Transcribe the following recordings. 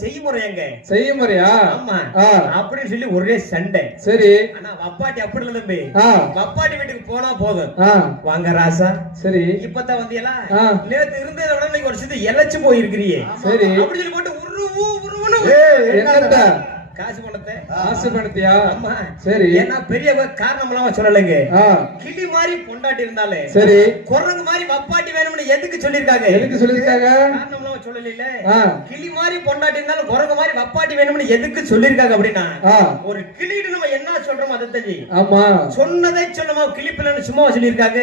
செய்முறையங்க செய்முறையா? ஆமா அப்படின்னு சொல்லி ஒரே சண்டை. சரி. ஆனா அப்பாட்டி அப்படி இல்ல தம்பி. அப்பாட்டி வீட்டுக்கு போனா போதும். வாங்க ராசா. சரி. இப்பதான் வந்தியலா? நேத்து இருந்தத விட இன்னைக்கு ஒரு சித்து எலச்சு போயிருக்கிறியே. சரி. அப்படி சொல்லி போட்டு உருவுன்னு என்னடா காசு பணத்தை காசு பணத்தையா? ஆமா. சரி. ஏன்னா பெரிய காரணம் எல்லாம் சொல்லலைங்க. கிளி மாதிரி பொண்டாட்டி இருந்தாலே சரி, குரங்கு மாதிரி வப்பாட்டி வேணும்னு எதுக்கு சொல்லிருக்காங்க? எதுக்கு சொல்லிருக்காங்க? காரணம் எல்லாம் சொல்லல. கிளி மாதிரி பொண்டாட்டி இருந்தாலும் குரங்கு மாதிரி வப்பாட்டி வேணும்னு எதுக்கு சொல்லிருக்காங்க அப்படின்னா, ஒரு கிளிட்டு நம்ம என்ன சொல்றோம் அதை தெரிஞ்சு. ஆமா. சொன்னதை சொன்னமா கிளி பிள்ளைன்னு சும்மா சொல்லிருக்காங்க.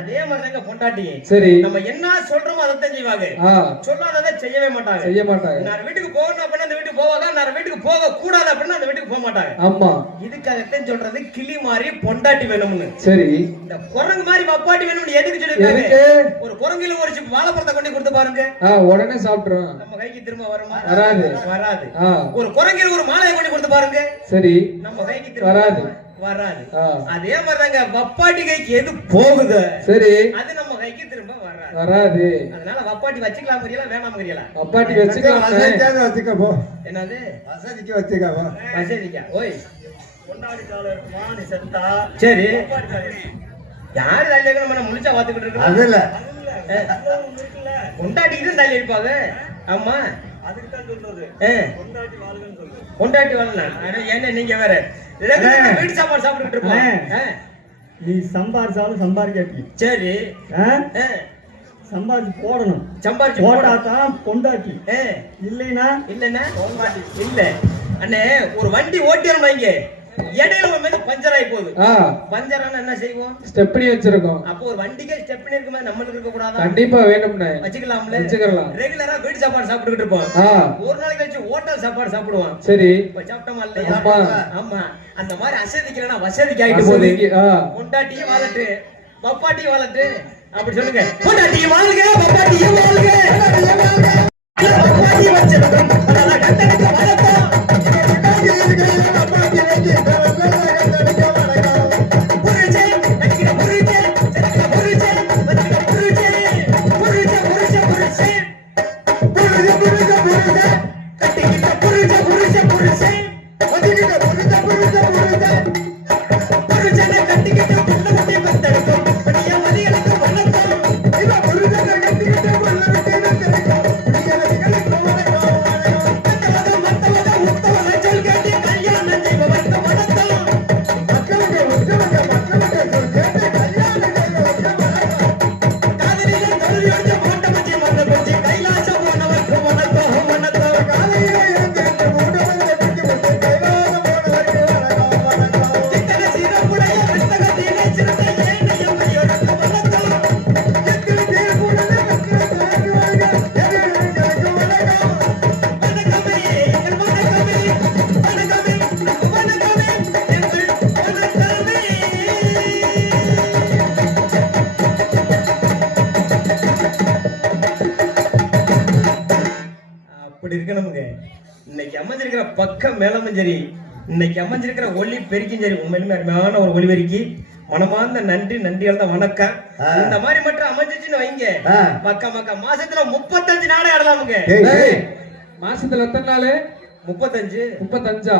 அதே மாதிரி தாங்க பொண்டாட்டி. சரி. நம்ம என்ன சொல்றோமோ அதை தெரிஞ்சுவாங்க. சொல்லாததை செய்யவே மாட்டாங்க. செய்ய மாட்டாங்க. நான் வீட்டுக்கு போகணும் அப்படின்னா அந்த வீட்டுக்கு போவாங்க. நான் வீட்டுக்கு போக கூடாது அப்படின்னா அந்த வீட்டுக்கு போக மாட்டாங்க. ஆமா. இதுக்காகத்தான் சொல்றது கிளி மாதிரி பொண்டாட்டி வேணும்னு. சரி. இந்த குரங்கு மாதிரி வப்பாட்டி வேணும்னு எதுக்கு சொல்லிருக்காங்க? ஒரு குரங்குல ஒரு சிப் வாழைப்பழத்தை கொண்டு கொடுத்து பாருங்க. உடனே சாப்பிடுறோம். நம்ம கைக்கு திரும்ப வருமா? வராது. வராது. ஒரு குரங்குல ஒரு மாலையை கொண்டு கொடுத்து பாருங்க. சரி. நம்ம கைக்கு திரும்ப வராது. வராது. அதே மாதிரிதாங்க வப்பாட்டி கைக்கு எது போகுது, சரி, அது நம்ம கைக்கு திரும்ப வராது. வராது. அதனால வப்பாட்டி வச்சுக்கலாம் முடியல, வேணாம் முடியல. வப்பாட்டி வச்சுக்கலாம், வச்சுக்க போ. என்னது வசதிக்கு வச்சுக்க போ. வசதிக்கா? ஓய் பொண்டாடி கால இருக்குமா நீ செத்தா? சரி. யாரு தள்ளி நம்ம முழிச்சா பாத்துக்கிட்டு இருக்கோம். அது இல்ல பொண்டாட்டிக்கு தான் தள்ளி இருப்பாங்க. ஆமா, அதுக்கு தான் சொல்றது. பொண்டாட்டி வாழ்கன்னு சொல்றது. பொண்டாட்டி வாழலாம். என்ன நீங்க வேற வீட்டு சாப்பாடு சாப்பிட்டுட்டு இருப்போம். நீ சம்பாரிச்சாலும் சம்பாதிக்க. சரி. சம்பாதிச்சு போடணும். சம்பாதிச்சு போடாதான் பொண்டாட்டி. இல்லைன்னா இல்லைன்னா பொண்டாட்டி இல்ல. அண்ணே ஒரு வண்டி ஓட்டிடணும் வைங்க, இடையில ஒரு மேல பஞ்சர் ஆகி போகுது. பஞ்சர் ஆனா என்ன செய்வோம்? ஸ்டெப்னி வச்சிருக்கோம். அப்போ ஒரு வண்டிக்கே ஸ்டெப்னி இருக்குமே, நம்மளுக்கு இருக்க கூடாதா? கண்டிப்பா வேணும்னே. வச்சுக்கலாம்ல? வச்சுக்கலாம். ரெகுலரா வீட்டு சாப்பாடு சாப்பிட்டுக்கிட்டு இருப்போம். ஒரு நாளைக்கு கழிச்சு ஹோட்டல் சாப்பாடு சாப்பிடுவோம். சரி. இப்ப சாப்பிட்டோமா இல்லையா? ஆமா. அந்த மாதிரி அசதிக்கலன்னா வசதிக்கு ஆயிட்டு போகுது. பொண்டாட்டியும் வாழட்டு, வப்பாட்டியும் வாழட்டு. அப்படி சொல்லுங்க. பொண்டாட்டியும் வாழ்க, வப்பாட்டியும் வாழ்க. வப்பாட்டி வச்சிருக்கோம். அதெல்லாம் கட்டணத்தை வளர்த்தோம். இன்னைக்கு அமைஞ்சிருக்கிற பக்கம் மேலமும் சரி, இன்னைக்கு அமைஞ்சிருக்கிற ஒளி பெருக்கும் சரி, உண்மையிலுமே அருமையான ஒரு ஒளி பெருக்கி மனமார்ந்த நன்றி, நன்றியால் தான் வணக்கம். இந்த மாதிரி மட்டும் அமைஞ்சிச்சுன்னு வைங்க, மக்கா மாசத்துல 35 நாடே ஆடலாமுங்க. மாசத்துல எத்தனை நாள்? 35. 35ஆ?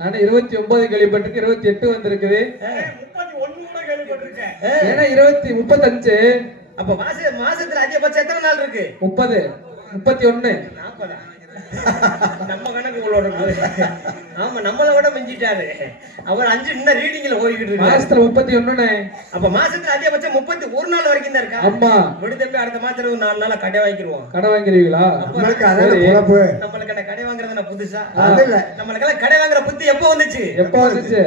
நானே 29 கேள்விப்பட்டிருக்கேன், 28 வந்திருக்குது. 31 கூட கேள்விப்பட்டிருக்கேன். ஏன்னா 35. அப்ப மாசத்துல அதிகபட்சம் எத்தனை நாள் இருக்கு? 30, 31, 40. நம்ம கணக்கு இவ்வளவு இருக்கு. ஆமா, நம்மளை விட மிஞ்சிட்டாரு அவர். 5 இன்னும் ரீடிங்ல ஓடிக்கிட்டு இருக்கு. மாசத்துல 31. அப்ப மாசத்துல அதிகபட்சம் 31 நாள் வரைக்கும் தான் இருக்கா? ஆமா. விடுதப்பி அடுத்த மாசத்துல ஒரு 4 நாளா கடை வாங்கிடுவோம். கடை வாங்கிடுவீங்களா? நம்மளுக்கு அந்த கடை வாங்குறது புதுசா? நம்மளுக்கு கடை வாங்குற புத்தி எப்போ வந்துச்சு?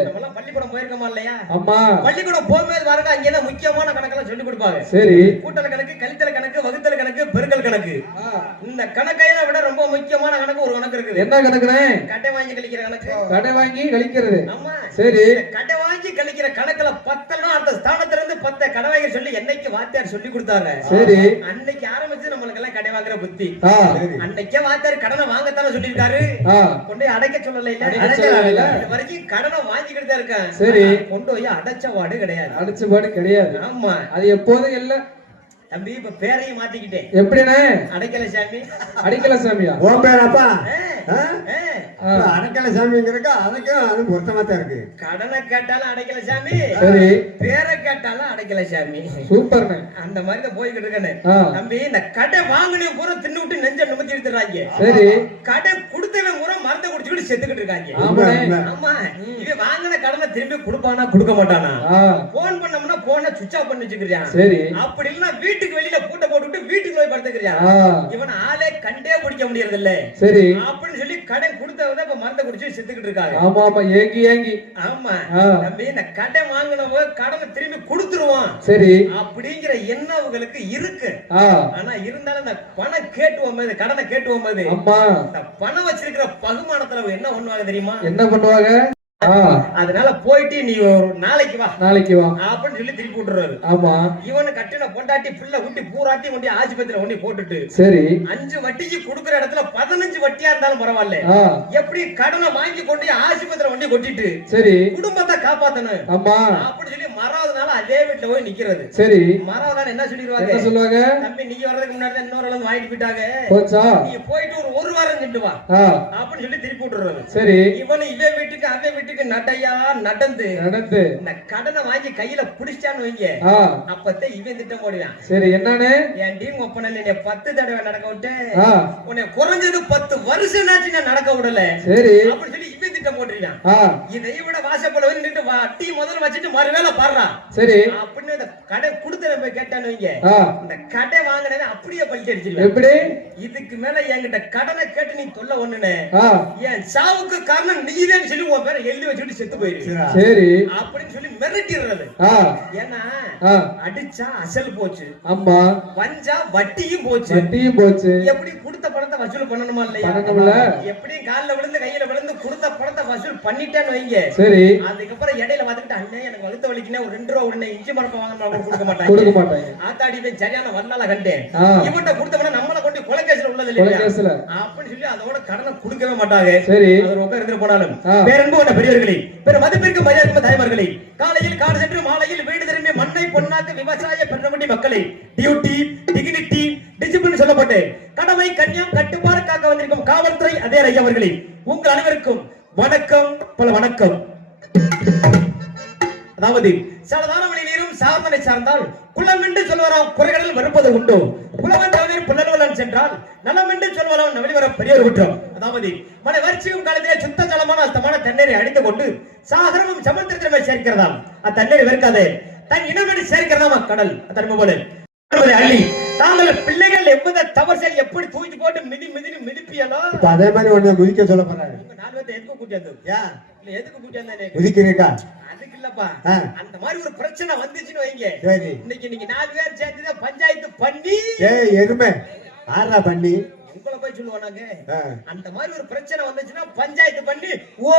நம்ம பள்ளிக்கூடம் போயிருக்கோமா இல்லையா? ஆமா. பள்ளிக்கூடம் போகும்போது பாருங்க, அங்க என்ன முக்கியமான கணக்கெல்லாம் சொல்லி கொடுப்பாங்க. சரி. கூட்டல் கணக்கு, கழித்தல் கணக்கு, வகுத்தல் கணக்கு, பெருக்கல் கணக்கு. இந்த கணக்கையெல்லாம் விட ரொம்ப முக்கியமான கணக்கு ஒரு கணக்கு இருக்குது. என்ன கணக்குனே? கடை வாங்கி கழிக்கிற கணக்கு. கடை வாங்கி கழிக்கிறது. ஆமா. சரி. கடை வாங்கி கழிக்கிற கணக்குல 10னா அந்த ஸ்தானத்துல இருந்து 10 கடை வாங்கி சொல்லி என்னைக்கு வாத்தியார் சொல்லி கொடுத்தாங்க. சரி. அன்னைக்கு ஆரம்பிச்சு நம்மளுக்கு எல்லாம் கடை வாங்குற புத்தி. அன்னைக்கே வாத்தியார் கடனை வாங்கத்தானே சொல்லிருக்காரு. கொண்டு அடைக்க சொல்லல. இல்ல, இது வரைக்கும் கடனை வாங்கிக்கிட்டு தான் இருக்கான். சரி. கொண்டு போய் அடைச்ச வாடு கிடையாது. அடைச்ச வாடு கிடையாது. ஆமா. அது எப்போதும் இல்ல. தம்பி இப்ப பேரையும் மாத்திக்கிட்டேன். எப்படிண்ணே? அடைக்கல சாமி. அடிக்கல சாமியா? உன் பேரப்பா ஆ, ஆ. அடைக்கல சாமிங்கிறக்க அதுக்கும் அது பொருத்தமா தான் இருக்கு. கடனை கேட்டாலும் அடைக்கல சாமி, சரி. பேரை கேட்டாலும் அடைக்கல சாமி. சூப்பர்ண்ணே. அந்த மாதிரி தான் போய்கிட்டு இருக்கேன்னு. ஆ. தம்பி இந்த கடை வாங்கினே பூரா தின்னு விட்டு நெஞ்ச நிமித்தி எடுத்துறாங்க. சரி. கடை கொடுத்தவன் பூரா மருந்து குடிச்சுக்கிட்டு செத்துக்கிட்டு இருக்காங்க. ஆமாண்ணே. ஆமா, இவன் வாங்கின கடனை திரும்பி கொடுப்பானா கொடுக்க மாட்டானா? ஆ. போன் பண்ணோம்னா போனை சுவிட்ச் ஆஃப் பண்ணி வச்சுக்கிறான். சரி. அப்படி இல்லைன்னா வீட்டுக்கு வெளியில பூட்டை போட்டுவிட்டு வீட்டுக்கு போய் படுத்துக்கிறான். ஆ. இவன் ஆளே கண்டே பிடிக்க முடியறது இல்ல. சரி. அப்படின்னு சொல்லி கடை கொடுத்தவங்க இப்ப மருந்து குடிச்சு செத்துக்கிட்டு இருக்காங்க. ஆமா ஆமா, ஏங்கி ஏங்கி. ஆமா ஆ. தம்பி இந்த கடை வாங்கினவங்க கடனை திரும்பி கொடுத்துருவான் சரி. அப்படிங்கிற எண்ணம் அவங்களுக்கு இருக்கு. ஆ. ஆனா இருந்தாலும் இந்த பணம் கேட்டுவோம் போது, கடனை கேட்டுவோம் போது, அம்மா இந்த பணம் வச்சிருக்கிற பகுமானத்துல அவங்க என்ன பண்ணுவாங்க தெரியுமா? என்ன பண்ணுவாங்க? ஆ. அதனால போயிட்டு நீ ஒரு நாளைக்கு வா நாளைக்கு வா அப்படின்னு சொல்லி திருப்பி விட்டுறாரு. ஆமா. இவனு கட்டின பொண்டாட்டி புள்ள ஊட்டி பூராட்டி கொண்டு ஆஸ்பத்திரியில கொண்டு போட்டுட்டு சரி. 5 வட்டிக்கு கொடுக்கிற இடத்துல 15 வட்டியா இருந்தாலும் பரவாயில்ல, ஆ. எப்படி கடனை வாங்கி கொண்டு ஆஸ்பத்திரியில கொண்டு கொட்டிட்டு சரி. குடும்பத்தை காப்பாத்தணும் ஆமா. அப்படின்னு சொல்லி மறாவதுனால அதே வீட்டுல போய் நிக்கிறது. சரி. மறாவதுனால என்ன என்ன சொல்லிடுவாங்க? சொல்லுவாங்க? தம்பி நீங்க வர்றதுக்கு முன்னாடி தான் இன்னொரு ஆளு வாங்கிட்டு போயிட்டாங்க, போச்சா? நீ போயிட்டு ஒரு வாரம் சென்று வா ஆ. அப்படின்னு சொல்லி திருப்பி விட்டுறாரு. சரி. இவனு இவே வீட்டுக்கு அவ வீட்டுக்கு நடையா நடந்து நடந்து இந்த கடனை வாங்கி கையில புடிச்சான்னு வைங்க, ஆ. அப்பத்தே இவன் திட்டம் போடுவான். சரி. என்னன்னு? என் டீம் ஒப்பனில் என்னை 10 தடவை நடக்க விட்டு ஆ. உன்னை குறைஞ்சது 10 வருஷம் ஆச்சு நான் நடக்க விடல சரி. அப்படின்னு சொல்லி இவன் திட்டம் போட்டுருக்கான். ஆ. இதை விட வாசப்பட நின்று டீ முதல்ல வச்சுட்டு மறுவேளை பாடுறான். சரி. அப்படின்னு இந்த கடை கொடுத்தவன் போய் கேட்டான்னு வைங்க, ஆ. இந்த கடை வாங்கினவன் அப்படியே பல்ட்டி அடிச்சிருவேன். எப்படி? இதுக்கு மேல என்கிட்ட கடனை கேட்டு நீ தொல்லை ஒண்ணுன்னு ஆ. என் சாவுக்கு காரணம் நீதான் சொல்லி உன் பேரை எழுதி வச்சுட்டு செத்து போயிரு சரி. அப்படின்னு சொல்லி மிரட்டிடுறது. ஆ. ஏன்னா ஆ. அடிச்சா அசல் போச்சு, ஆமா. வஞ்சா வட்டியும் போச்சு, வட்டியும் போச்சு. எப்படி கொடுத்த பணத்தை வசூல் பண்ணணுமா இல்லையா? பண்ணணும்ல. எப்படி கால்ல விழுந்து கையில விழுந்து கொடுத்த பணத்தை வசூல் பண்ணிட்டேன்னு வைங்க, சரி. அதுக்கப்புறம் இடையில வந்துட்டு அண்ணே எனக்கு வழுத்த வலிக்குனே ஒரு 2 ரூபா உடனே இஞ்சி மரப்ப வாங்கணும் கொடுக்க கொடுக்க மாட்டாங்க. மாட்டாங்க. ஆத்தாடி போய் சரியான வரலால கண்டேன், ஆ. இவன்ட்ட கொடுத்தவன நம்மள கொண்டு கொலைகேஸ்ல உள்ளது இல்லையா கொலைகேஸ்ல. அப்படின்னு சொல்லி அதோட கடனை கொடுக்கவே மாட்டாங்க. சரி. அது ரொம்ப இருந்து போனாலும் ஆ. பேரன்பு கொண்ட பெரியவர்களே, பெரும் மதிப்பிற்கு மரியாதைக்குரிய தாய்மார்களே, காலையில் காடு சென்று மாலையில் வீடு திரும்பி மண்ணை பொன்னாக்கு விவசாய பெருமண்டி மக்களை டியூட்டி டிகினிட்டி டிசிப்ளின் சொல்லப்பட்டு கடமை கண்ணியம் கட்டுப்பாடு காக்க வந்திருக்கும் காவல்துறை அதிகாரி அவர்களே, உங்கள் அனைவருக்கும் வணக்கம், பல வணக்கம். அதாவது சாதாரண மணி நீரும் சாதனை சார்ந்தால் குளம் என்று சொல்வராம் குறைகளில் வருப்பது உண்டு, குளவன் தவறில் புலர்வலன் சென்றால் நலம் என்று சொல்வராம் வெளிவர பெரியவர் குற்றம். அதாவது மழை வறட்சியும் காலத்திலே சுத்த ஜலமான அர்த்தமான தண்ணீரை அடித்துக் கொண்டு சாகரமும் சமுத்திரத்திலுமே சேர்க்கிறதாம். அத்தண்ணீரை வெறுக்காதே தன் இனமணி சேர்க்கிறதாம் அக்கடல் தன்மை போல அள்ளி தாங்கள் பிள்ளைகள் எவ்வித தவறு செயல் எப்படி தூக்கி போட்டு மிதிப்பியலோ அதே மாதிரி ஒண்ணு குதிக்க சொல்ல போறாரு. உங்க 4 பேர்த்த எதுக்கு கூட்டியாந்து இல்ல எதுக்கு கூட்டியாந்து குதிக்கிறீக்கா? அதுக்கு இல்லப்பா, அந்த மாதிரி ஒரு பிரச்சனை வந்துச்சுன்னு வைங்க, சரி. இன்னைக்கு நீங்க 4 பேர் சேர்ந்துதான் பஞ்சாயத்து பண்ணி எருமை ஆறா பண்ணி உங்களை போய் சொல்லுவானாங்க. ஆ. அந்த மாதிரி ஒரு பிரச்சனை வந்துச்சுன்னா பஞ்சாயத்து பண்ணி ஓ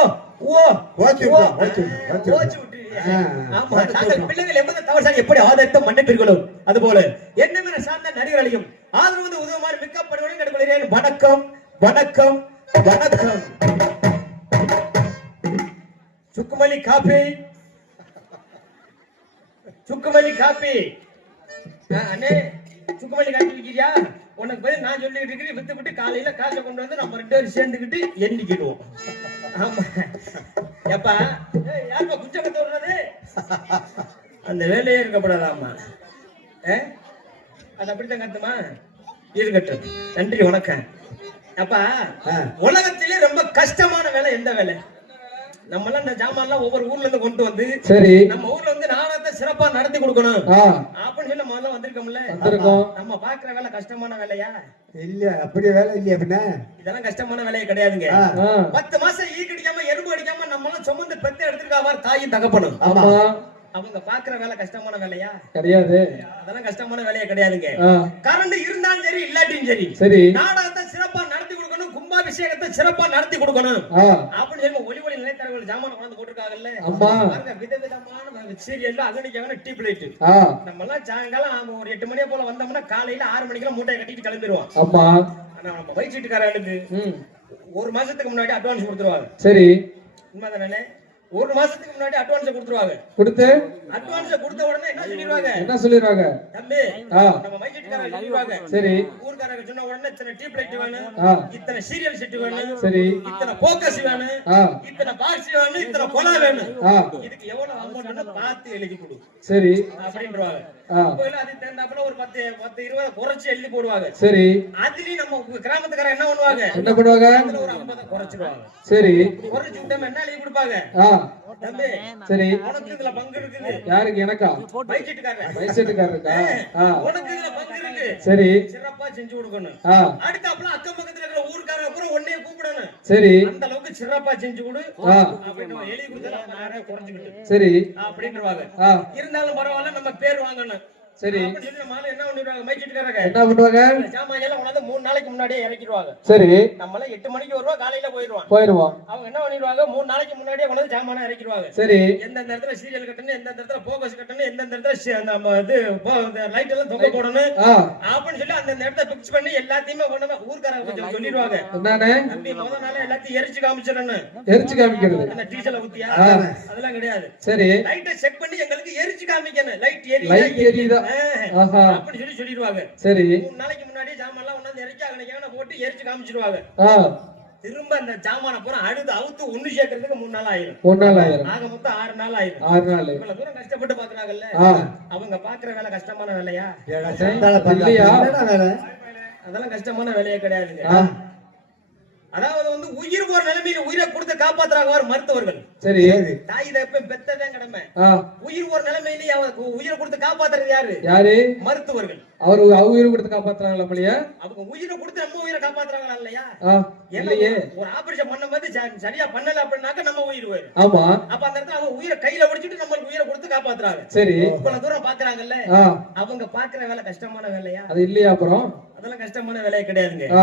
ஓ ஓச்சு ஓ, ஓச்சு ஓச்சு ஓச்சு விட்டுருவீங்க. ஆ. ஆமா, தாங்கள் பிள்ளைகள் எவ்வளவு தவறு செய்ய எப்படி ஆதரித்து மன்னிப்பீர்களோ அதுபோல என்னமே சார்ந்த நடிகர்களையும் ஆதரவு உதவுமாறு மிக்க பணியுடன் கேட்டுக்கொள்கிறேன். வணக்கம் வணக்கம் வணக்கம். சுக்குமல்லி காபி, சுக்குமல்லி காபி. அண்ணே சுக்குமல்லி காப்பி விற்கிறியா? உனக்கு பதில் நான் சொல்லிக்கிட்டு இருக்கிறேன், வித்து விட்டு காலையில காசை கொண்டு வந்து நம்ம 2 பேரும் சேர்ந்துக்கிட்டு எண்ணிக்கிடுவோம். ஆமா எப்பா யாருப்பா குச்ச கத்து விடுறது? அந்த வேலையே இருக்கப்படாதாமா, அது அப்படித்தான் கத்துமா இருக்கட்டும். நன்றி வணக்கம். அப்பா உலகத்திலே ரொம்ப கஷ்டமான வேலை எந்த வேலை? நம்ம எல்லாம் இந்த ஜாமான் ஒவ்வொரு ஊர்ல இருந்து கொண்டு வந்து சரி நம்ம ஊர்ல வந்து நாடகத்தை சிறப்பா நடத்தி கொடுக்கணும் அப்படின்னு சொல்லி முதல்ல வந்திருக்கோம்ல. நம்ம பாக்குற வேலை கஷ்டமான வேலையா? இல்ல அப்படி வேலை இல்லையா? அப்படின்னா இதெல்லாம் கஷ்டமான வேலையே கிடையாதுங்க. 10 மாசம் ஈ கடிக்காம எறும்பு அடிக்காம நம்ம எல்லாம் சுமந்து பெத்து எடுத்துருக்காவார் தாயும் தகப்பனும். அவங்க பாக்குற வேலை கஷ்டமான வேலையா? கிடையாது. அதெல்லாம் கஷ்டமான வேலையே கிடையாதுங்க. கரண்ட் இருந்தாலும் சரி இல்லாட்டியும் சரி சரி நாடகத்தை சிறப்பா நடத்தி கொடுக்கணும், கும்பாபிஷேகத்தை சிறப்பா நடத்தி கொடுக்கணும் அப்படின்னு சொல்லி ஒளி ஒளி நிலைத்தரவுகள் ஜாமான கொண்டு போட்டிருக்காங்கல்ல. விதவிதமான சீரியல் அகனிக்காக டீ பிளேட் நம்ம எல்லாம் சாயங்காலம் ஒரு 8 மணியை போல வந்தோம்னா காலையில 6 மணிக்கெல்லாம் மூட்டையை கட்டிட்டு கிளம்பிடுவோம். ஆனா நம்ம வயிற்றுக்காரர்களுக்கு 1 மாசத்துக்கு முன்னாடி அட்வான்ஸ் கொடுத்துருவாங்க. சரி உண்மைதானே? ஒரு மாசத்துக்கு முன்னாடி அட்வான்ஸ் கொடுத்துருவாங்க. கொடுத்து அட்வான்ஸ் கொடுத்த உடனே என்ன சொல்லிடுவாங்க? என்ன சொல்லிடுவாங்க? தம்பி ஆ நம்ம மைக்கெட்டுக்காரங்க சொல்லிடுவாங்க. சரி ஊர்க்காரங்க சொன்ன உடனே இத்தனை டியூப் லைட் வேணும், ஆ இத்தனை சீரியல் செட் வேணும், சரி இத்தனை போக்கஸ் வேணும், ஆ இத்தனை பாக்ஸ் வேணும், இத்தனை கொலா வேணும், ஆ இதுக்கு எவ்வளவு அமௌண்ட் பார்த்து எழுதி கொடு சரி அப்படின்றாங்க. ஆ அப்போல அது தகுந்தாப்புல ஒரு 10 20 குறைச்சு எழுதி போடுவாங்க. சரி அதுலயும் நம்ம கிராமத்துக்காரங்க என்ன பண்ணுவாங்க? என்ன பண்ணுவாங்க? அதுல ஒரு 50 குறைச்சிடுவாங்க. சரி குறைச்சு விட்டோம் என்ன எழுதி கொடுப்பாங்க? ஆ தம்பி சரி உனக்கு இதுல பங்கு இருக்குது. யாருக்கு? எனக்கா? மைக்கெட்டுக்காரங்க வயசுக்காரருக்கா? ஆ உனக்கு இதுல பங்கு இருக்கு, சரி சிறப்பா செஞ்சு கொடுக்கணும். ஆ அடுத்தாப்புல அக்கம் பக்கத்துல இருக்கிற ஊர்க்காரங்க அப்புறம் ஒன்னே கூப்பிடணும். சரி அந்த அளவுக்கு சிறப்பா செஞ்சு கொடு ஆ அப்படின்னு எழுதி கொடுத்தா நிறைய குறைஞ்சுக்கிட்டு சரி அப்படின்னுவாங்க. ஆ இருந்தாலும் பரவாயில்ல நம்ம பேர் வாங்கணும் சரி அப்படின்னு சொல்லி நம்மளால என்ன பண்ணிடுவாங்க? மைக்கெட்டுக்காரங்க என்ன பண்ணுவாங்க? சாமான் எல்லாம் உணர்ந்து 3 நாளைக்கு முன்னாடியே இறக்கிடுவாங்க. சரி நம்மள 8 மணிக்கு வருவா, காலையில போயிடுவான். போயிருவோம். அவங்க என்ன பண்ணிடுவாங்க? 3 நாளைக்கு முன்னாடியே கொண்டு சாமான இறக்கிடுவாங்க. சரி எந்தெந்த இடத்துல சீரியல் கட்டணும், எந்தெந்த இடத்துல போக்கஸ் கட்டணும், எந்தெந்த இடத்துல நம்ம இது லைட் எல்லாம் தொங்க போடணும் ஆ அப்படின்னு சொல்லி அந்த இடத்த பிக்ஸ் பண்ணி எல்லாத்தையுமே கொண்டு ஊர்க்காரங்க கொஞ்சம் சொல்லிடுவாங்க. என்னன்னு? தம்பி முத நாளே எல்லாத்தையும் எரிச்சு காமிச்சிடணும். எரிச்சு காமிக்கிறது? என்ன டீசல் ஊத்தியா? ஆ. அதெல்லாம் கிடையாது. சரி லைட்டை செக் பண்ணி எங்களுக்கு எரிச்சு காமிக்கணும். Light light எரியுதா? ஆஹா அப்படின்னு சொல்லி சொல்லிடுவாங்க. சரி 3 நாளைக்கு முன்னாடி ஜாமான் எல்லாம் ஒண்ணாந்து எரிச்சு அங்கனைக்கான போட்டு எரிச்சு காமிச்சிடுவாங்க. ஆ திரும்ப அந்த ஜாமான பூரா அடுத்து அவுத்து ஒண்ணு சேர்க்கறதுக்கு 3 நாள் ஆயிரும். 1 நாள் ஆயிரும். ஆக மொத்தம் 6 நாள் ஆயிரும். 6 நாள். இவ்வளவு தூரம் கஷ்டப்பட்டு பாக்குறாங்கல்ல, ஆ அவங்க பாக்குற வேலை கஷ்டமான வேலையா? ஏடா சண்டால பண்ணல இல்லையா? என்னடா வேலை? அதெல்லாம் கஷ்டமான வேலையே கிடையாதுங்க. ஆ அதாவது வந்து உயிர் போற நிலைமையில உயிரை கொடுத்து காப்பாத்துறாங்க மருத்துவர்கள். சரி தாய் தகப்பன் பெத்ததான் கடமை. ஆ உயிர் போற நிலைமையிலேயே உயிரை கொடுத்து காப்பாத்துறது யாரு? யாரு? மருத்துவர்கள். அவரு உயிர் கொடுத்து காப்பாத்துறாங்களா நம்மளைய? அவங்க உயிரை கொடுத்து நம்ம உயிரை காப்பாத்துறாங்களா இல்லையா? ஆ இல்லையே. ஒரு ஆபரேஷன் பண்ணும்போது சரியா பண்ணல அப்படின்னாக்க நம்ம உயிர் போயிடும். ஆமா அப்ப அந்த இடத்துல அவங்க உயிரை கையில ஒடிச்சிட்டு நம்மளுக்கு உயிரை கொடுத்து காப்பாத்துறாங்க. சரி இவ்வளவு தூரம் பாக்குறாங்கல்ல, ஆ அவங்க பாக்குற வேலை கஷ்டமான வேலையா? அது இல்லையா? அப்புறம் அதெல்லாம் கஷ்டமான வேலையே கிடையாதுங்க. ஆ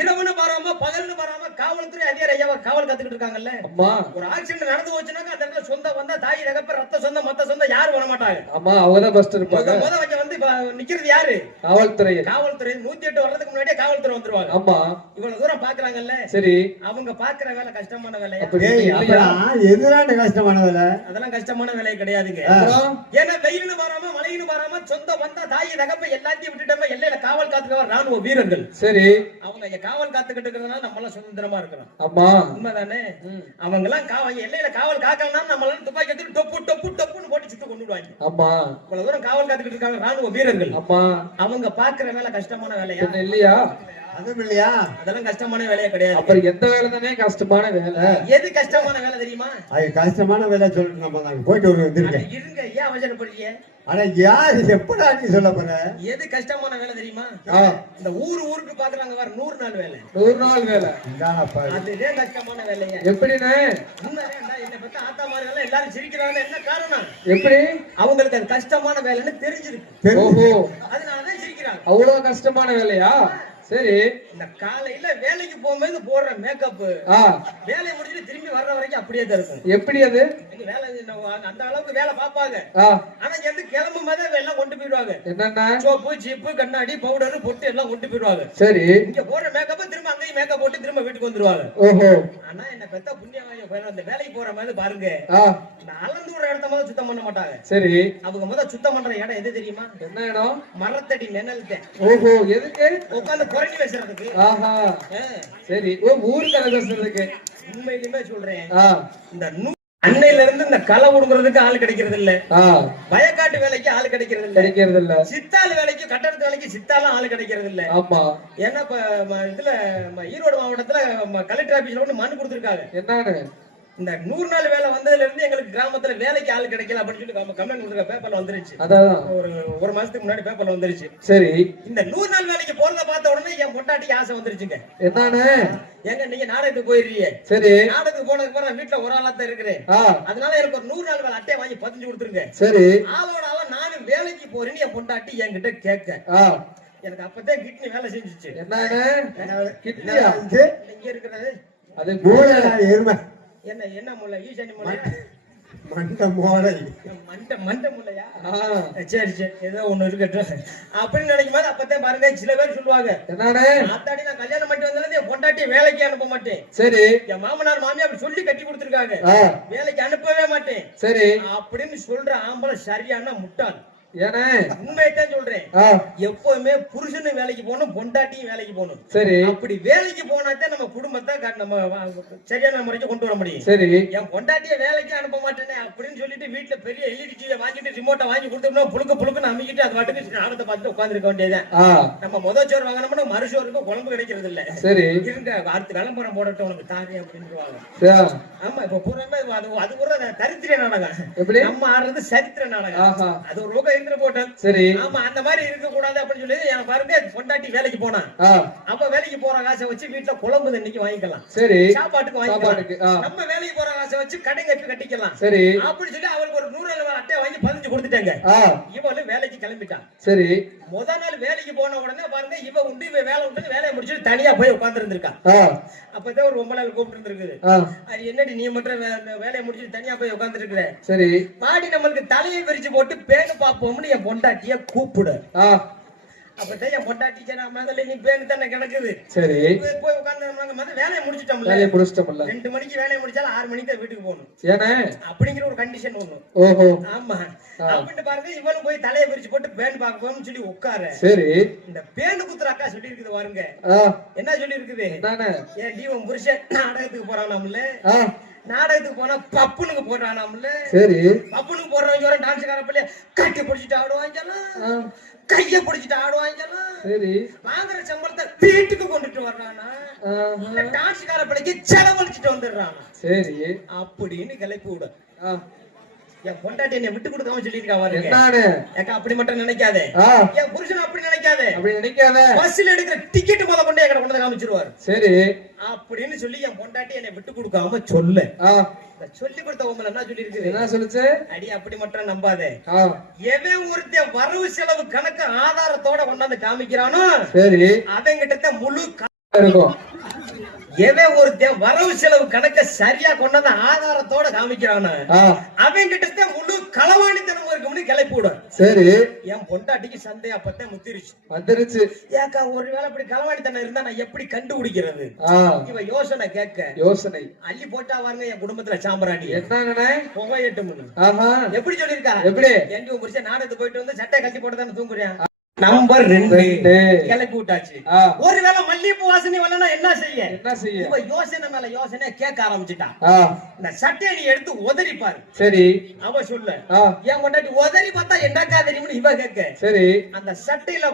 இரவுன்னு பாராம பகல்னு பாராம காவல்துறை அதிகாரி ஐயாவை காவல் காத்துக்கிட்டு இருக்காங்கல்ல. அம்மா ஒரு ஆக்சிடென்ட் நடந்து போச்சுனாக்க அந்த இடத்துல சொந்த வந்தா தாய் தகப்ப ரத்த சொந்தம் மத்த சொந்தம் யாரும் வர மாட்டாங்க. ஆமா அவங்கதான் ஃபர்ஸ்ட் இருப்பாங்க. முத வங்க வந்து நிக்கிறது யாரு? காவல்துறை. காவல்துறை 108 வர்றதுக்கு முன்னாடியே காவல்துறை வந்துருவாங்க. ஆமா இவ்வளவு தூரம் பாக்குறாங்கல்ல, சரி அவங்க பாக்குற வேலை கஷ்டமான வேலையா? ஏய் அப்பலாம் எதுறாண்ட கஷ்டமான வேலை? அதெல்லாம் கஷ்டமான வேலை கிடையாதுங்க. அப்புறம் ஏன்னா வெயில்னு வராம மழைன்னு வராம சொந்த வந்தா தாய் தகப்ப எல்லாத்தையும் விட்டுட்டோம். எல்லையில காவல் காத்துக்கவர் ராணுவ வீரர்கள். சரி அவங்க காவல் காத்துக்கிட்டு இருக்கிறதுனால நம்ம எல்லாம் சுதந்திரமா இருக்கிறோம். ஆமா உண்மைதானே? அவங்க எல்லாம் எல்லையில காவல் காக்கலாம் நம்ம எல்லாம் துப்பாக்கி எடுத்து டொப்பு டொப்பு டொப்புன்னு போட்டு சுட்டு கொண்டு விடுவாங்க. ஆமா இவ்வளவு தூரம் காவல் காத்துக்கிட்டு இருக்காங்க ராணுவ வீரர்கள். ஆமா அவங்க பாக்குற வேலை கஷ்டமான வேலையா? என்ன இல்லையா? அதுவும் இல்லையா? அதெல்லாம் கஷ்டமான வேலையே கிடையாது. அப்புறம் எந்த வேலை தானே கஷ்டமான வேலை? எது கஷ்டமான வேலை தெரியுமா? அது கஷ்டமான வேலை சொல்லிட்டு நம்ம நாங்க போயிட்டு வந்திருக்கேன். இருங்க, ஏன் அவசரப்படுறீங்க? ஆனா யாரு எப்படா நீ சொல்ல போற? எது கஷ்டமான வேலை தெரியுமா? இந்த ஊருக்கு பாக்குறாங்க வர 100 நாள் வேலை. 100 நாள் வேலை இந்தாப்பா அதுதான் கஷ்டமான வேலையா? எப்படின்னு? என்னை பத்தி ஆத்தாமார்கள் எல்லாரும் சிரிக்கிறாங்க. என்ன காரணம்? எப்படி? அவங்களுக்கு அது கஷ்டமான வேலைன்னு தெரிஞ்சிருக்கு. ஓஹோ அதனாலதான் சிரிக்கிறாங்க. அவ்வளவு கஷ்டமான வேலையா? சரி இந்த காலையில வேலைக்கு போகும்போது போடுற மேக்கப் வேலையை முடிச்சுட்டு திரும்பி வர்ற வரைக்கும் அப்படியே தான் இருக்கும். எப்படி அது? வேலை அந்த அளவுக்கு வேலை பார்ப்பாங்க. ஆனா எந்த கிளம்பும் போதே எல்லாம் கொண்டு போயிடுவாங்க. என்னன்னா சோப்பு சீப்பு கண்ணாடி பவுடர் பொட்டு எல்லாம் கொண்டு போயிடுவாங்க. சரி இங்க போடுற மேக்கப் திரும்ப அங்கேயும் மேக்கப் போட்டு திரும்ப வீட்டுக்கு வந்துருவாங்க. ஓஹோ ஆனா என்ன பெத்த புண்ணியவாங்க அந்த வேலைக்கு போற மாதிரி பாருங்க, இந்த அளந்து ஒரு இடத்த முதல்ல சுத்தம் பண்ண மாட்டாங்க. சரி அவங்க முதல் சுத்தம் பண்ற இடம் எது தெரியுமா? என்ன இடம்? மரத்தடி நிழல்த. ஓஹோ எதுக்கு? உட்காந்து குறைஞ்சி வச்சுறதுக்கு. ஆஹா சரி ஊருக்கு அதை பேசுறதுக்கு. உண்மையிலுமே சொல்றேன், இந்த அன்னையில இருந்து இந்த களை உடுங்கிறதுக்கு ஆள் கிடைக்கிறது இல்ல, வயக்காட்டு வேலைக்கு ஆள் கிடைக்கிறது இல்ல, சித்தாள் வேலைக்கு கட்டடத்து வேலைக்கு சித்தாலும் ஆள் கிடைக்கிறது இல்ல. ஆமா ஏன்னா இப்ப இதுல ஈரோடு மாவட்டத்துல கலெக்டர் ஆபீஸ்ல வந்து மனு கொடுத்திருக்காங்க. என்னன்னு? இந்த 100 நாள் வேலை வந்ததுல இருந்து எங்களுக்கு கிராமத்துல வேலைக்கு ஆள் கிடைக்கல அப்படின்னு சொல்லி கமெண்ட் கொடுக்க பேப்பர்ல வந்துருச்சு. அதான் ஒரு மாசத்துக்கு முன்னாடி பேப்பர்ல வந்துருச்சு. சரி இந்த 100 நாள் வேலைக்கு போறத பார்த்த உடனே என் பொண்டாட்டிக்கு ஆசை வந்துருச்சுங்க. என்னன்னு? ஏங்க நீங்க நாடகத்துக்கு போயிருக்கீங்க. சரி நாடகத்துக்கு போனதுக்கு அப்புறம் வீட்டுல ஒரு ஆளா தான் இருக்கிறேன். அதனால எனக்கு ஒரு 100 நாள் வேலை அட்டையை வாங்கி பதிஞ்சு கொடுத்துருங்க. சரி ஆளோட ஆளா நானும் வேலைக்கு போறேன்னு என் பொண்டாட்டி என்கிட்ட கேட்க எனக்கு அப்பதான் கிட்னி வேலை செஞ்சுச்சு. என்னன்னு? கிட்னியா? இங்க இருக்கிறது அது எருமை. என்ன முல்லை ஈசானி முல்லை மண்ட மோளை. மண்டை மண்டை முல்லையா ஆ, சரி சரி ஏதோ ஒண்ணு இருக்கட்டும் அப்படின்னு நினைக்கும் போது அப்பதான் பாருங்க சில பேர் சொல்லுவாங்க என்னண்ணே ஆத்தாடி நான் கல்யாணம் பண்ணிட்டு வந்தாலும் என் பொண்டாட்டி வேலைக்கு அனுப்ப மாட்டேன் சரி என் மாமனார் மாமியார் அப்படி சொல்லி கட்டி கொடுத்துருக்காங்க ஆ, வேலைக்கு அனுப்பவே மாட்டேன் சரி அப்படின்னு சொல்ற ஆம்பளை சரியான முட்டாள் ஏண்ணே உண்மையத்தான் சொல்றேன் ஆ, எப்பவுமே புருஷனும் வேலைக்கு போகணும் பொண்டாட்டியும் வேலைக்கு போகணும் சரி அப்படி வேலைக்கு போனாதான் நம்ம குடும்பத்தை நம்ம சரியான முறைக்கு கொண்டு வர முடியும் சரி என் பொண்டாட்டிய வேலைக்கு அனுப்ப மாட்டேனே அப்படின்னு சொல்லிட்டு வீட்டுல பெரிய எல்இடி டிவியை வாங்கிட்டு ரிமோட்டை வாங்கி கொடுத்தோம்னா புழுக்க புழுக்குன்னு அமைக்கிட்டு அது வாட்டுக்கு நாடத்தை பார்த்துட்டு உட்காந்துருக்க வேண்டியதான் ஆ, நம்ம முதல் சோறு வாங்கினோம்னா மறுசோருக்கு குழம்பு கிடைக்கிறது இல்ல சரி இருங்க அடுத்து விளம்பரம் போடட்டும் உனக்கு தாரி அப்படின்னுவாங்க ஆ, ஆமா இப்ப பூராமே அது கூட தரித்திர நாடகம் எப்படி நம்ம ஆடுறது சரித்திர நாடகம் ஆஹா அது ஒரு பக்கம் இருந்து போட்டோம் சரி ஆமா அந்த மாதிரி இருக்க கூடாது அப்படின்னு சொல்லி என் பாருங்க பொண்டாட்டி வேலைக்கு போனா ஆ, அப்ப வேலைக்கு போற காசை வச்சு வீட்டுல குழம்பு தண்ணிக்கு வாங்கிக்கலாம் சரி சாப்பாட்டுக்கு சாப்பாட்டுக்கு, ஆ. வாங்கிக்கலாம் நம்ம வேலைக்கு போற காசை வச்சு கடை கட்டி கட்டிக்கலாம் சரி அப்படின்னு சொல்லி அவளுக்கு ஒரு 100 அட்டை வாங்கி 15 கொடுத்துட்டாங்க ஆ, இவளும் வேலைக்கு கிளம்பிட்டான் சரி முத நாள் வேலைக்கு போன உடனே பாருங்க இவ உண்டு இவ வேலை உண்டு வேலையை முடிச்சுட்டு தனியா போய் உட்கார்ந்து இருந்திருக்கான் ஆ, அப்பதான் ஒரு ரொம்ப நாள் கூப்பிட்டு இருந்திருக்குது ஆ, அது என்னடி நீ மட்டும் வேலையை முடிச்சுட்டு தனியா போய் உட்கார்ந்து இருக்கிற சரி பாடி நம்மளுக்கு தலையை விரிச்சு போட்டு பேனு பாப்போம்னு என் பொண்டாட்டிய கூப்பிடு ஆ, அப்பதான் என் பொண்டாட்டி நான் முதல்ல நீ பேனு தானே கிடக்குது சரி போய் உட்கார்ந்து முதல்ல வேலையை முடிச்சிட்டோம்ல வேலையை முடிச்சிட்டோம்ல 2 மணிக்கு வேலையை முடிச்சாலும் 6 மணிக்கு தான் வீட்டுக்கு போகணும் ஏண்ணே அப்படிங்கிற ஒரு கண்டிஷன் ஒண்ணு ஓஹோ ஆமா அப்படின்னு பாருங்க இவனும் போய் தலையை விரிச்சு போட்டு பேன் பார்க்க போகும்னு சொல்லி உட்கார சரி இந்த பேனு குத்துற அக்கா சொல்லி இருக்குது பாருங்க ஆ, என்ன சொல்லி இருக்குது என்னண்ணே ஏன் டீவன் புருஷன் நாடகத்துக்கு போறானாம்ல ஆ, நாடகத்துக்கு போனா பப்புனுக்கு போடுறானாம்ல சரி பப்புனுக்கு போடுறவங்க வர டான்ஸ்கார பிள்ளை கட்டி பிடிச்சிட்டு ஆடுவாங்கலாம் ஆ, கைய பிடிச்சிட்டு ஆடுவாங்கலாம் சரி வாங்குற சம்பளத்தை வீட்டுக்கு கொண்டுட்டு வர்றானா ஆஹா, இல்ல டான்ஸ்கார பிள்ளைக்கு செலவழிச்சிட்டு வந்துடுறானா சரி அப்படின்னு கிளப்பி விட ஆ, என் பொண்டாட்டி என்னை விட்டு கொடுக்காம சொல்லியிருக்கா பாருங்க என்னண்ணே ஏக்கா அப்படி மட்டும் நினைக்காதே ஆ, என் புருஷன் அப்படி நினைக்காதே அப்படி நினைக்காத பஸ்ல எடுக்கிற டிக்கெட் முத கொண்டு எங்களை கொண்டு வந்து காமிச்சிருவாரு சரி அப்படின்னு சொல்லி என் பொண்டாட்டி என்னை விட்டு கொடுக்காம சொல்லு ஆ, சொல்லி கொடுத்த உங்களை என்ன சொல்லி இருக்குது என்ன சொல்லுச்சு அடி அப்படி மட்டும் நம்பாதே ஆ, எவன் ஒருத்தன் வரவு செலவு கணக்கு ஆதாரத்தோட கொண்டாந்து காமிக்கிறானோ சரி அவங்கிட்ட முழு இருக்கும் எவன் ஒருத்தன் வரவு செலவு கணக்க சரியா கொண்டாந்து ஆதாரத்தோட காமிக்கிறானோ ஆ, அவங்கிட்ட முழு களவாணித்தனம் இருக்கும்னு கிளப்பி விடும் சரி என் பொண்டாட்டிக்கு சந்தேகம் அப்பதான் முத்திருச்சு வந்துருச்சு ஏக்கா ஒருவேளை அப்படி களவாணித்தனம் இருந்தா நான் எப்படி கண்டுபிடிக்கிறது ஆ, இவ யோசனை கேட்க யோசனை அள்ளி போட்டா வாருங்க என் குடும்பத்துல சாம்பிராணி என்னங்கண்ணே புகையட்டும்னு ஆஹா எப்படி சொல்லிருக்கா எப்படி ஏண்டி உன் புருஷன் நாடகத்துக்கு போயிட்டு வந்து சட்டை கட்டி போட்டு தானே தூங்குறேன் நம்பர் 2 கிளப்பி விட்டாச்சு ஆ, ஒருவேளை மல்லிகைப்பூ வாசனை வரலன்னா என்ன செய்ய என்ன செய்ய இவ யோசனை மேல யோசனை கேட்க ஆரம்பிச்சுட்டான் ஆ, இந்த சட்டையை நீ எடுத்து உதறி பாரு சரி அவ சொல்ல ஆ, என் கொண்டாட்டி உதறி பார்த்தா என்னக்கா தெரியும்னு இவ கேட்க சரி அந்த சட்டையில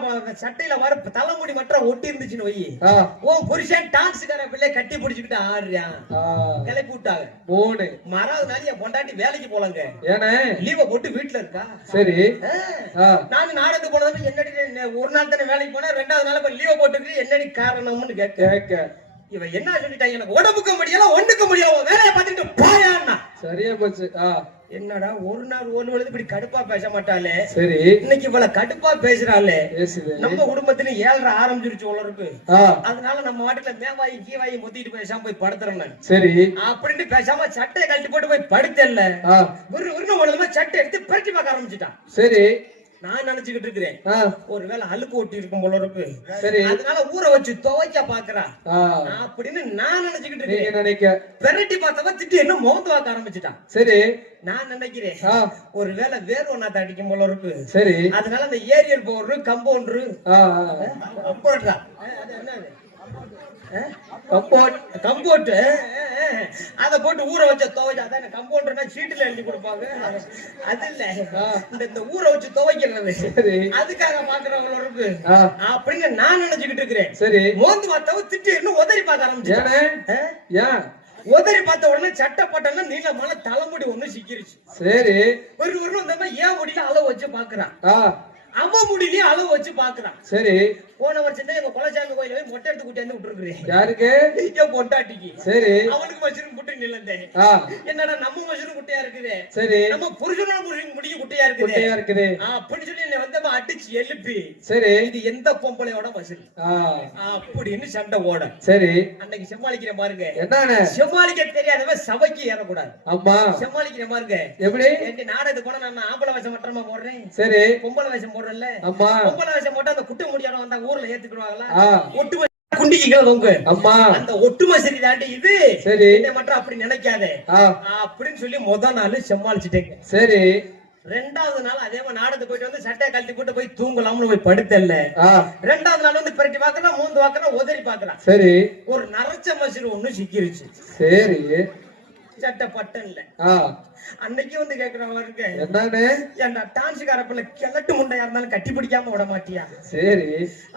வர தலைமுடி மட்டும் ஒட்டி இருந்துச்சுன்னு வை ஆ, உன் புருஷன் டான்ஸ்கார பிள்ளை கட்டி பிடிச்சுக்கிட்டு ஆடுறான் ஆ, கிளப்பி விட்டாங்க 3 மறாவது நாள் என் பொண்டாட்டி வேலைக்கு போலாங்க ஏண்ணே லீவ போட்டு வீட்டுல இருக்கா சரி ஆ, நான் நாடகத்துக்கு போனது என்னடி ஒரு நாள் தானே வேலைக்கு போனா 2வது நாள் இப்ப லீவ போட்டுக்கு என்னடி காரணம்னு கேட்க கேட்க இவ என்ன சொல்லிட்டாங்க எனக்கு உடம்புக்க முடியல ஒண்ணுக்க முடியல உன் வேலையை பார்த்துட்டு போயான்னா சரியா போச்சு ஆ, என்னடா ஒரு நாள் ஒரு பொழுது இப்படி கடுப்பா பேச மாட்டாளே சரி இன்னைக்கு இவ்வளவு கடுப்பா பேசுறாளே பேசுது நம்ம குடும்பத்துல 7:30 ஆரம்பிச்சிருச்சு உலருக்கு ஆ, அதனால நம்ம வாட்டுல மேவாயி கீவாயி மொத்திட்டு பேசாம போய் படுத்துறேன் நான் சரி அப்படின்ட்டு பேசாம சட்டையை கழட்டி போட்டு போய் படுத்தல ஆ, ஒரு உடனே சட்டை எடுத்து பிரட்டி பார்க்க ஆரம்பிச்சுட்டான் சரி நான் நினைச்சுக்கிட்டு இருக்கிறேன் ஆ, ஒருவேளை அழுக்கு ஒட்டி இருக்கும் போல இருக்கு சரி அதனால ஊற வச்சு துவைக்க பாக்குறா ஆ, அப்படின்னு நான் நினைச்சுக்கிட்டு நீங்க இருக்கேன் நினைக்க பெரட்டி பார்த்தவ திட்டு என்ன மோந்து வாக்க ஆரம்பிச்சுட்டான் சரி நான் நினைக்கிறேன் ஆ, ஒருவேளை வேறு ஒன்னாத்த அடிக்கும் போல இருக்கு சரி அதனால அந்த ஏரியல் பவுடர் கம்பவுண்டரு ஆ, கம்போட்ரா கம்போட்டு அத போட்டு ஊற வச்ச துவைச்சு அதான் கம்பவுண்டர்னா சீட்டுல எழுதி கொடுப்பாங்க அது இல்ல இந்த ஊற வச்சு துவைக்கிறது சரி அதுக்காக பாக்குறவங்கள இருக்கு ஆ, அப்படின்னு நான் நினைச்சுக்கிட்டு இருக்கிறேன் சரி மோந்து பார்த்தவ திட்டு இன்னும் உதறி பார்க்க ஆரம்பிச்சேன் ஏண்ணே ஏன் உதறி பார்த்த உடனே சட்டை பட்டன நீளமான தலைமுடி ஒண்ணு சிக்கிருச்சு சரி ஒரு ஒரு ஏன் முடியல அளவு வச்சு பாக்குறான் ஆ, அவ முடியலையே அளவு வச்சு பாக்குறான் சரி போன வருஷம் எங்க குலசாமி கோயில போய் மொட்டை எடுத்து கூட்டி வந்து விட்டுருக்கிறேன் யாருக்கு என் பொண்டாட்டிக்கு சரி அவனுக்கு வச்சிருந்து புட்டு நிலந்தேன் ஆ, என்னடா நம்ம மசூரும் குட்டையா இருக்குது சரி நம்ம புருஷனோட புருஷன் முடியும் குட்டையா இருக்குது குட்டையா இருக்குது. அப்படி சொல்லி என்னை வந்தமா அடிச்சு எழுப்பி சரி இது எந்த பொம்பளையோட மசூல் ஆ, அப்படின்னு சண்டை ஓட சரி அன்னைக்கு சமாளிக்கிற பாருங்க என்னன்னு சமாளிக்க தெரியாதவன் சபைக்கு ஏறக்கூடாது அம்மா சமாளிக்கிற பாருங்க எப்படி என்கிட்ட நாடகத்துக்கு போனா நான் ஆம்பளை வேஷம் மட்டமா போடுறேன் சரி பொம்பளை வேஷம் போடுறேன்ல அம்மா பொம்பளை வேஷம் போட்டா அந்த குட்டை முடியாத வந்தா ஊர்ல ஏத்துக்கிடுவாங்களா ஆ, ஒட்டுமை குண்டிக்கு உங்க அம்மா அந்த ஒட்டுமை சரி தாண்டி இது சரி என்னை மட்டும் அப்படி நினைக்காத ஆ, அப்படின்னு சொல்லி முத நாள் சமாளிச்சுட்டேங்க சரி ரெண்டாவது நாள் அதே மாதிரி நாடகத்துக்கு போயிட்டு வந்து சட்டையை கழட்டி போட்டு போய் தூங்கலாம்னு போய் படுத்தல்ல ஆ, ரெண்டாவது நாள் வந்து பெருட்டி பாக்குறா மூந்து பாக்குறா உதறி பாக்குறான் சரி ஒரு நரைச்ச மசிறு ஒண்ணு சிக்கிருச்சு சரி சட்டை பட்டன்ல ஆ, அன்னைக்கு வந்து கேக்குறவங்க என்னன்னு ஏன்டா டான்ஸுக்கார பிள்ளை கிழட்டு முண்டையா இருந்தாலும் கட்டி பிடிக்காம விட மாட்டியா சரி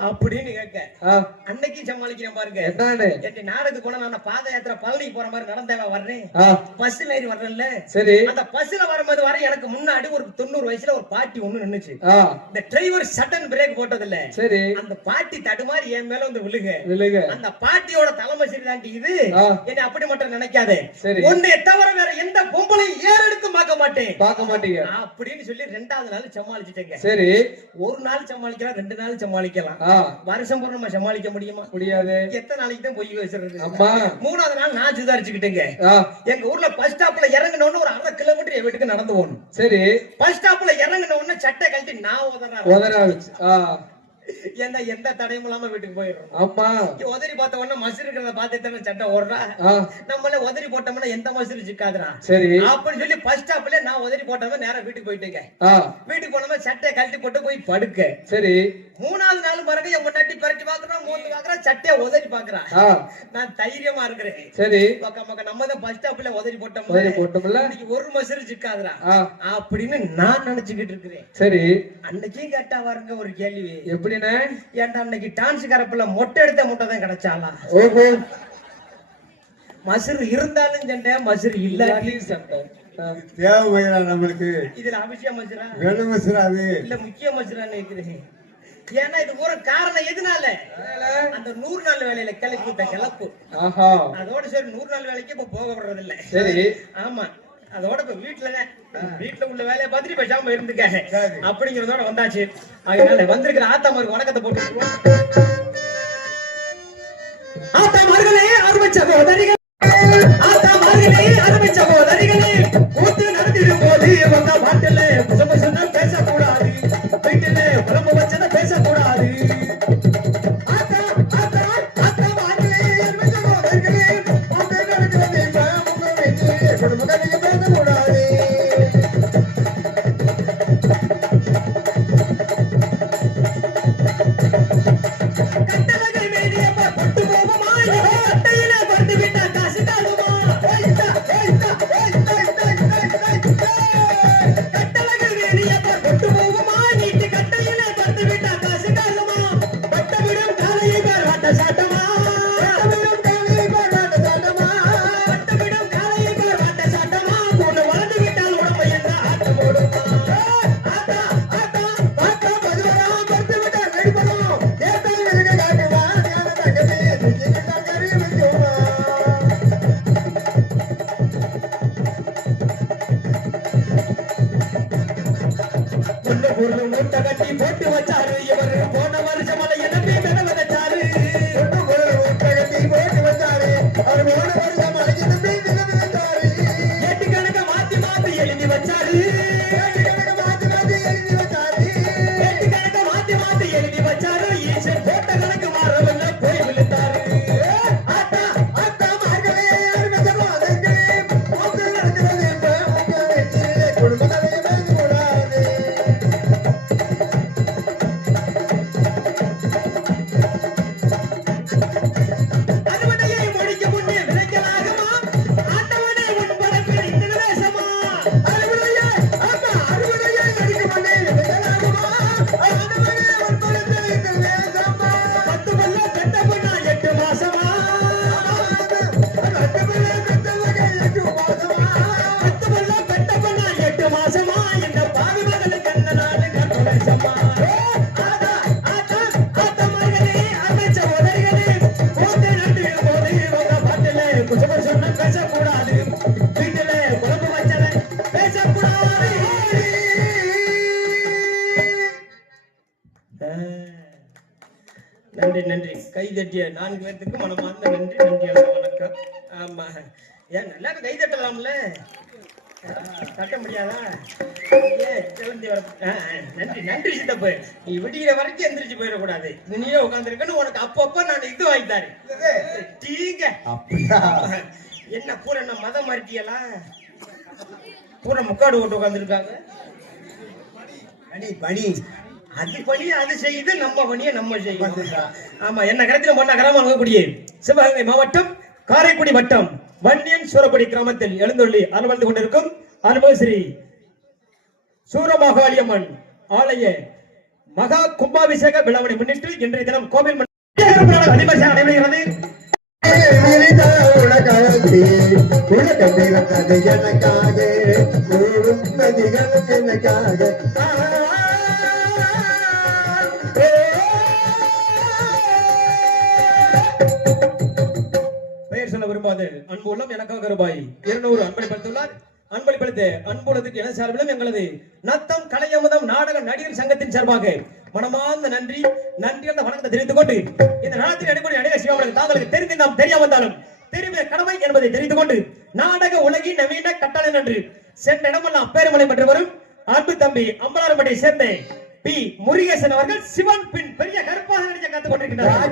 அப்படின்னு கேட்க ஆ, அன்னைக்கு சமாளிக்கிறேன் பாருங்க என்னன்னு என்கிட்ட நாடகத்துக்கு போனா நான் பாத யாத்திரை பழனிக்கு போற மாதிரி நடந்தேவா வர்றேன் ஆ, பஸ்ல ஏறி வர்றேன்ல சரி அந்த பஸ்ல வரும்போது வர எனக்கு முன்னாடி ஒரு 90 வயசுல ஒரு பாட்டி ஒண்ணு நின்னுச்சு ஆ, இந்த டிரைவர் சட்டன் பிரேக் போட்டது இல்ல சரி அந்த பாட்டி தடுமாறி என் மேல வந்து விழுக விழுக அந்த பாட்டியோட தலைமை சரிதாண்டி இது ஆ, என்னை அப்படி மட்டும் நினைக்காதே சரி உன்னை தவிர வேற எந்த பொம்பளையும் ஏறெடுத்து பார்க்க மாட்டேன் பார்க்க மாட்டீங்க அப்படின்னு சொல்லி ரெண்டாவது நாள் சமாளிச்சுட்டேங்க சரி ஒரு நாள் சமாளிக்கலாம் 2 நாள் சமாளிக்கலாம் ஆ, வருஷம் பூரா நம்ம சமாளிக்க முடியுமா முடியாது எத்தனை நாளைக்கு தான் பொய் பேசுறது அம்மா மூணாவது நாள் நான் சுதாரிச்சுக்கிட்டேங்க ஆ, எங்க ஊர்ல பஸ் ஸ்டாப்ல இறங்கினோன்னு ஒரு 1/2 கிலோமீட்டர் என் வீட்டுக்கு நடந்து போகணும் சரி பஸ் ஸ்டாப்ல இறங்கின உடனே சட்டை கழட்டி நான் உதறேன் உதறாச்சு ஆ, ஏன்னா எந்த தடையும் இல்லாம வீட்டுக்கு போயிடுறோம் அம்மா உதறி பார்த்த உடனே மசூர் இருக்கிறத பார்த்துட்டு சட்டை ஓடுறா ஆ, நம்மள உதறி போட்டோம்னா எந்த மசூர் சிக்காதுடா சரி அப்படின்னு சொல்லி பஸ் ஸ்டாப்ல நான் உதறி போட்டவங்க நேரா வீட்டுக்கு போயிட்டேங்க ஆ, வீட்டுக்கு போனவங்க சட்டையை கழட்டி போட்டு போய் படுக்க சரி மூணாவது நாள் பிறகு என் முன்னாடி பரட்டி பாக்குறான் மூந்து பாக்குறான் சட்டையை உதறி பாக்குறான் ஆ, நான் தைரியமா இருக்கிறேன் சரி பக்கம் பக்கம் நம்ம தான் பஸ் ஸ்டாப்ல உதறி போட்டோம் உதறி போட்டோம்ல இன்னைக்கு ஒரு மசூர் சிக்காதுடா ஆ, அப்படின்னு நான் நினைச்சுக்கிட்டு இருக்கிறேன் சரி அன்னைக்கும் கேட்டா பாருங்க ஒரு கேள்வி எப்படிண்ணே ஏன்டா அன்னைக்கு டான்ஸ் கரப்புல மொட்டை எடுத்த முட்டை தான் கிடைச்சாலா ஓஹோ மசூர் இருந்தாலும் சண்டை மசூர் இல்லாட்டி சண்டை ஆ, தேவையா நம்மளுக்கு இதுல அவசியம் மசூரா வேணும் அது இல்ல முக்கிய மசூரான்னு இருக்குது ஏன்னா இது ஒரு காரணம் எதனால அந்த 100 நாள் வேலையில கிளப்பி விட்ட கிளப்பு ஆஹா அதோட சரி 100 நாள் வேலைக்கு இப்ப போக விடுறது இல்ல சரி ஆமா அதோட இப்ப வீட்டுல உள்ள வேலையை பார்த்துட்டு பேசாம இருந்துக்காங்க அப்படிங்கறதோட வந்தாச்சு அதனால வந்திருக்கிற ஆத்தாமாருக்கு வணக்கத்தை போட்டு ஆத்தாமார்களே அருமை சகோதரிகள் ஆத்தாமார்களே அருமை சகோதரிகளே கூத்து நடத்திடும் போது உங்க பாட்டுல புசபுசன்னா பேசக்கூடாது வீட்டுல குழம்பு வச்சத பேசக்கூடாது கட்டழகை மேடியப்ப பட்டு கோபமாய் அட்டையில பட்டு விட்ட தட்டிய 4 பேர்த்துக்கு மனமார்ந்த நன்றி நன்றியான வணக்கம். ஆமா, ஏன் நல்லா கை தட்டலாம்ல, தட்ட முடியாதா? நன்றி நன்றி சித்தப்பு. நீ விடிகிற வரைக்கும் எந்திரிச்சு போயிடக்கூடாது, நீயே உட்காந்துருக்கணும். உனக்கு அப்பப்ப நான் இது வாங்கி தரேன். டீங்க என்ன பூரா என்ன மதம் மாறிட்டியலா? பூரா முக்காடு ஓட்டு உட்காந்துருக்காங்க. பணி அது பணியை அது செய்யுது, நம்ம பணியை நம்ம செய்யும். ஆமா, என்ன கடத்தில மண்ணா கிராமம் இருக்கக்கூடிய சிவகங்கை மாவட்டம் காரைக்குடி வட்டம் வன்னியன் சூரக்குடி கிராமத்தில் எழுந்தொள்ளி அனுமதி கொண்டிருக்கும் அனுபவ ஸ்ரீ சூரமகாளியம்மன் ஆலய மகா கும்பாபிஷேக விழாவினை முன்னிட்டு இன்றைய தினம் கோவில் நடைபெறுகிறது. பெயர் சொல்ல விரும்பாது அன்பு உள்ளம் எனக்காக ரூபாய் 200 அன்பளிப்படுத்துள்ளார். அன்பளிப்படுத்த அன்புள்ளதுக்கு என சார்பிலும் எங்களது நத்தம் கலையமுதம் நாடக நடிகர் சங்கத்தின் சார்பாக மனமார்ந்த நன்றி அந்த வணக்கத்தை தெரிவித்துக் கொண்டு இந்த நாடகத்தின் அடிப்படை நடிகர் சிவாமனுக்கு தாங்களுக்கு தெரிந்து நாம் தெரியாம வந்தாலும் தெரிவிய கடமை என்பதை தெரிவித்துக் கொண்டு நாடக உலகின் நவீன கட்டளை நன்று சென்ற இடமெல்லாம் பேருமலை பெற்று வரும் அன்பு தம்பி அம்பலாரம்பட்டியை சேர்ந்த பி முருகேசன் அவர்கள் சிவன் பின் பெரிய கருப்பாக நடிக்க காத்துக் கொண்டிருக்கிறார்.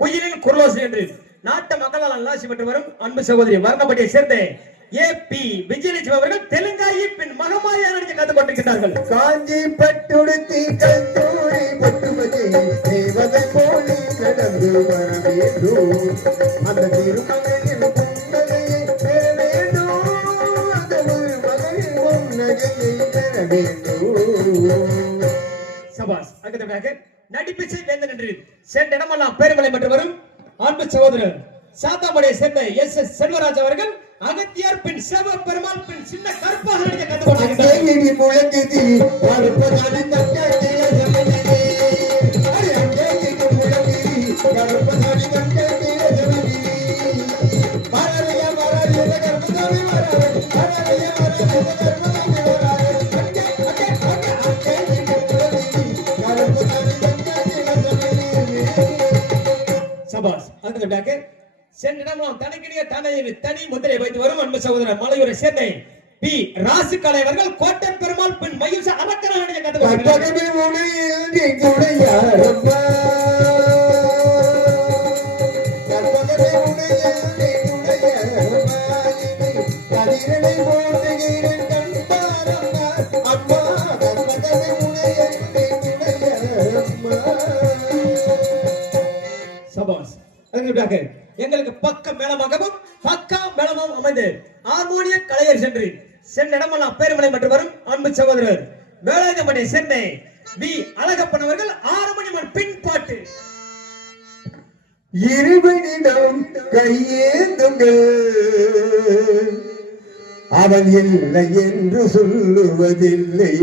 குயிலின் குரலோசை என்று நாட்டு மக்களால் நல்லாசி பெற்று வரும் அன்பு சகோதரி வர்ணப்பட்டியை சேர்ந்த ஏபி விஜயலட்சுமி அவர்கள் தெலுங்காயி பின் மகமாயா நடிக்க கற்றுக் கொண்டிருக்கிறார்கள். காஞ்சி பட்டுடுத்தி கல்தூரி பட்டுமதி தேவதை போலி கடந்து வர வேண்டும். அந்த திருமகளின் புன்னகையை பெற வேண்டும். அந்த ஒரு மகளின் புன்னகையை பெற வேண்டும். சபாஸ். அடுத்ததாக நடிப்பிசை வேந்தன் என்று சென்ற இடமெல்லாம் பேருமலை பெற்று வரும் அன்பு சகோதரர் சாத்தாமடையை சேர்ந்த எஸ் செல்வராஜ் அவர்கள் அகத்தியார் பின் சிவ பெருமாள் பின் சின்ன கருப்பாக நடிக்க கற்றுக் கொண்டிருக்கிறார். சபாஸ். அடுத்ததாக சென்றிடம் தனக்கிடையே தனி முத்திரை வைத்து வரும் அன்பு சகோதரர் மலையூரை சேர்ந்த பி ராசுக்கலை அவர்கள் கோட்டை பெருமாள் பின் மயூச அரக்கராக கற்றுக் சபாஸ். அதற்காக எங்களுக்கு பக்க மேளமாகவும் பக்கா மேளமும் அமைந்து ஹார்மோனிய கலைஞர் சென்ற இடமெல்லாம் பேருமலை மற்றும் வரும் அன்பு சகோதரர் வேளாங்கப்பட்டியை சேர்ந்த வி அழகப்பன் அவர்கள் 6 மணி பின் பாட்டு. இருவனிடம் கையேந்துங்கள், அவன் இல்லை என்று சொல்லுவதில்லை.